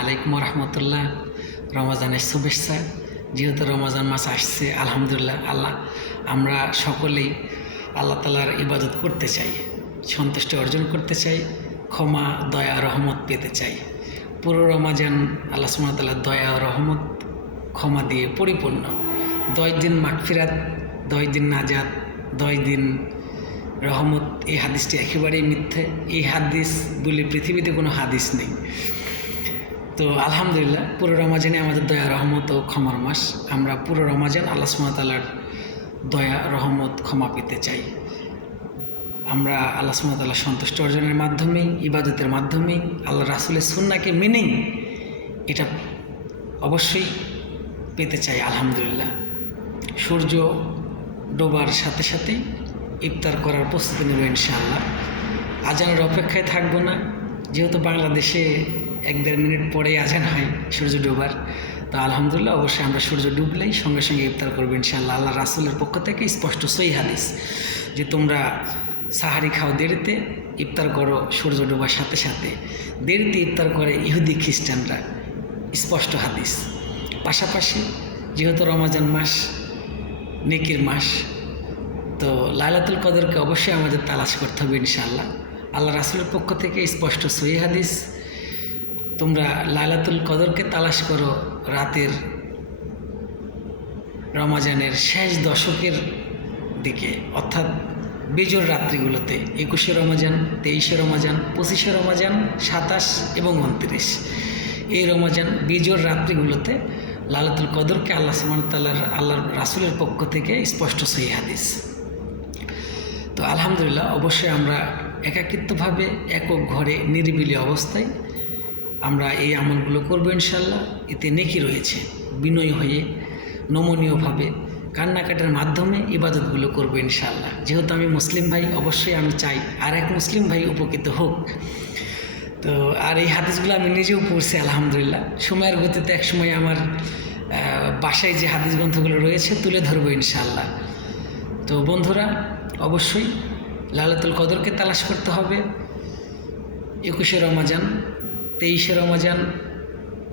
আলাইকুম রহমতুল্লাহ। রমাজানের শুভেচ্ছা। যেহেতু রমজান মাস আসছে, আলহামদুলিল্লাহ আমরা সকলেই আল্লাহ তাআলার ইবাদত করতে চাই, সন্তুষ্টি অর্জন করতে চাই, ক্ষমা দয়া রহমত পেতে চাই। পুরো রমজান আল্লাহ সুবহানাহু ওয়া তাআলার দয়া ও রহমত ক্ষমা দিয়ে পরিপূর্ণ। 10 দিন মাগফিরাত, 10 দিন নাজাত, 10 দিন রহমত। এই হাদিসটি একেবারেই মিথ্যে। এই হাদিস বলে পৃথিবীতে কোনো হাদিস নেই। তো আলহামদুলিল্লাহ, পুরো রমজানে আমাদের দয়া রহমত ও ক্ষমার মাস। আমরা পুরো রমজান আল্লাহ সুবহানাহু ওয়া তাআলার দয়া রহমত ক্ষমা পেতে চাই। আমরা আল্লাহ সুবহানাহু ওয়া তাআলার সন্তুষ্টি অর্জনের মাধ্যমেই, ইবাদতের মাধ্যমেই, আল্লাহ রাসূলের সুন্নাহকে মেনেই এটা অবশ্যই পেতে চাই। আলহামদুলিল্লাহ, সূর্য ডোবার সাথে সাথেই ইফতার করার প্রস্তুতি নেব ইনশাআল্লাহ। আজানের অপেক্ষায় থাকবো না, যেহেতু বাংলাদেশে 1-1.5 মিনিট পরেই আজান হয় সূর্য ডোবার। তো আলহামদুলিল্লাহ, অবশ্যই আমরা সূর্য ডুবলেই সঙ্গে সঙ্গে ইফতার করবো ইনশাআল্লাহ। আল্লাহ রাসূলের পক্ষ থেকে স্পষ্ট সহিহ হাদিস যে তোমরা সাহারি খাও দেরিতে, ইফতার করো সূর্য ডোবার সাথে সাথে। দেরিতে ইফতার করে ইহুদি খ্রিস্টানরা, স্পষ্ট হাদিস। পাশাপাশি যেহেতু রমজান মাস নেকির মাস, তো লাইলাতুল কদরকে অবশ্যই আমাদের তালাশ করতে হবে ইনশাআল্লাহ। আল্লাহ রাসূলের পক্ষ থেকে স্পষ্ট সহিহ হাদিস, তোমরা লাইলাতুল কদরকে তালাশ করো রাতের রমজানের শেষ দশকের দিকে, অর্থাৎ বেজোর রাত্রিগুলোতে। 21শে রমজান, 23শে রমজান, 25শে রমজান, 27 এবং 29। এই রমজান বেজোর রাত্রিগুলোতে লাইলাতুল কদরকে আল্লাহ সুবহানাহু ওয়া তাআলার, আল্লাহর রাসূলের পক্ষ থেকে স্পষ্ট সহিহ হাদিস। তো আলহামদুলিল্লাহ, অবশ্যই আমরা একাকিত্বভাবে একক ঘরে নিরিবিলি অবস্থায় আমরা এই আমলগুলো করবো ইনশাআল্লাহ। এতে নেকি রয়েছে। বিনয়ী হয়ে, নমনীয়ভাবে, কান্নাকাটার মাধ্যমে ইবাদতগুলো করবো ইনশাআল্লাহ। যেহেতু আমি মুসলিম ভাই, অবশ্যই আমি চাই আর এক মুসলিম ভাই উপকৃত হোক। তো আর এই হাদিসগুলো আমি নিজেও পড়ছি আলহামদুলিল্লাহ। সময়ের গতিতে একসময় আমার বাসায় যে হাদিস গ্রন্থগুলো রয়েছে তুলে ধরবো ইনশাআল্লাহ। তো বন্ধুরা, অবশ্যই লাইলাতুল কদরকে তালাশ করতে হবে। 21শে রমজান, 23শে রমজান,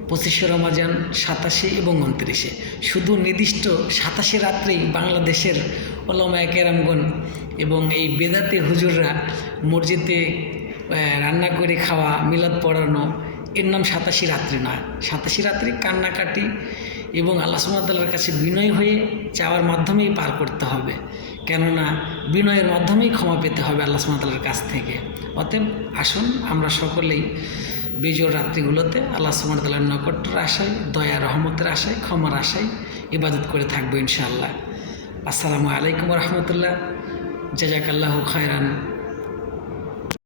25শে রমজান, 27 এবং 29। শুধু নির্দিষ্ট 27 রাত্রেই বাংলাদেশের উলামায়ে কেরামগণ এবং এই বেদাতি হুজুররা মসজিদে রান্না করে খাওয়া, মিলাদ পড়ানো, এর নাম 27 রাত্রি না। 27 রাত্রি কান্নাকাটি এবং আল্লাহ সুবহানাহু ওয়া তাআলার কাছে বিনয়ী হয়ে চাওয়ার মাধ্যমেই পার করতে হবে। কেননা বিনয়ের মাধ্যমেই ক্ষমা পেতে হবে আল্লাহ সুবহানাহু ওয়া তাআলার কাছ থেকে। অতএব আসুন আমরা সকলেই বেজোর রাত্রিগুলোতে আল্লাহ সুবহানাহু ওয়া তাআলার নৈকট্যের আশায়, দয়া রহমতের আশায়, ক্ষমার আশায় ইবাদত করে থাকবো ইনশাআল্লাহ। আসসালামু আলাইকুম রহমতুল্লাহ। জাযাকাল্লাহু খায়রান।